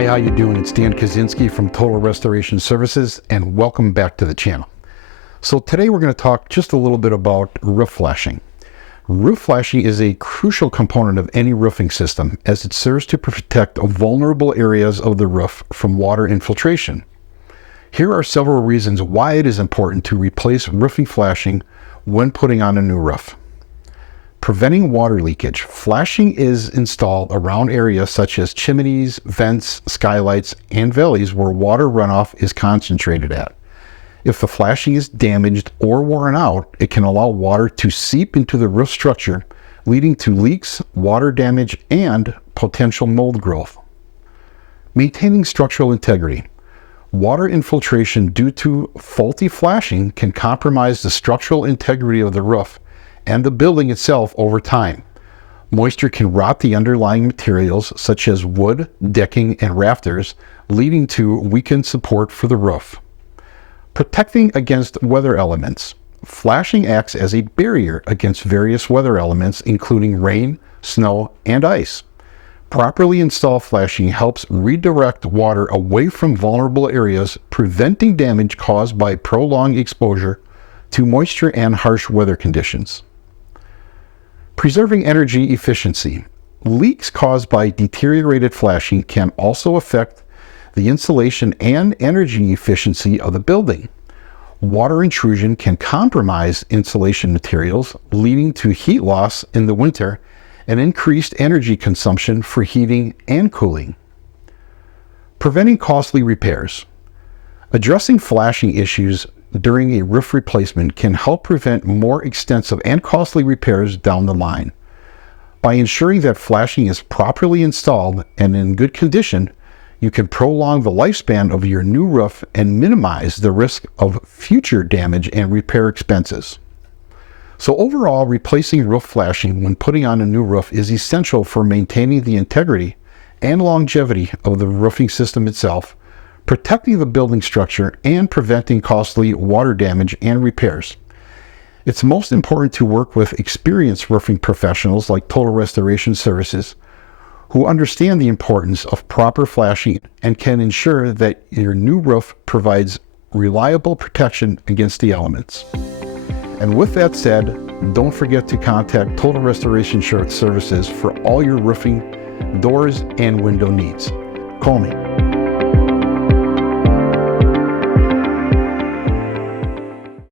Hi, how you doing? It's Dan Kaczynski from Total Restoration Services, and welcome back to the channel. So today we're going to talk just a little bit about roof flashing. Roof flashing is a crucial component of any roofing system, as it serves to protect vulnerable areas of the roof from water infiltration. Here are several reasons why it is important to replace roofing flashing when putting on a new roof. Preventing water leakage. Flashing is installed around areas such as chimneys, vents, skylights, and valleys where water runoff is concentrated at. If the flashing is damaged or worn out, it can allow water to seep into the roof structure, leading to leaks, water damage, and potential mold growth. Maintaining structural integrity. Water infiltration due to faulty flashing can compromise the structural integrity of the roof and the building itself over time. Moisture can rot the underlying materials such as wood, decking, and rafters, leading to weakened support for the roof. Protecting against weather elements. Flashing acts as a barrier against various weather elements, including rain, snow, and ice. Properly installed flashing helps redirect water away from vulnerable areas, preventing damage caused by prolonged exposure to moisture and harsh weather conditions. Preserving energy efficiency. Leaks caused by deteriorated flashing can also affect the insulation and energy efficiency of the building. Water intrusion can compromise insulation materials, leading to heat loss in the winter and increased energy consumption for heating and cooling. Preventing costly repairs. Addressing flashing issues during a roof replacement can help prevent more extensive and costly repairs down the line. By ensuring that flashing is properly installed and in good condition, you can prolong the lifespan of your new roof and minimize the risk of future damage and repair expenses. So overall, replacing roof flashing when putting on a new roof is essential for maintaining the integrity and longevity of the roofing system itself, protecting the building structure, and preventing costly water damage and repairs. It's most important to work with experienced roofing professionals like Total Restoration Services, who understand the importance of proper flashing and can ensure that your new roof provides reliable protection against the elements. And with that said, don't forget to contact Total Restoration Services for all your roofing, doors, and window needs. Call me.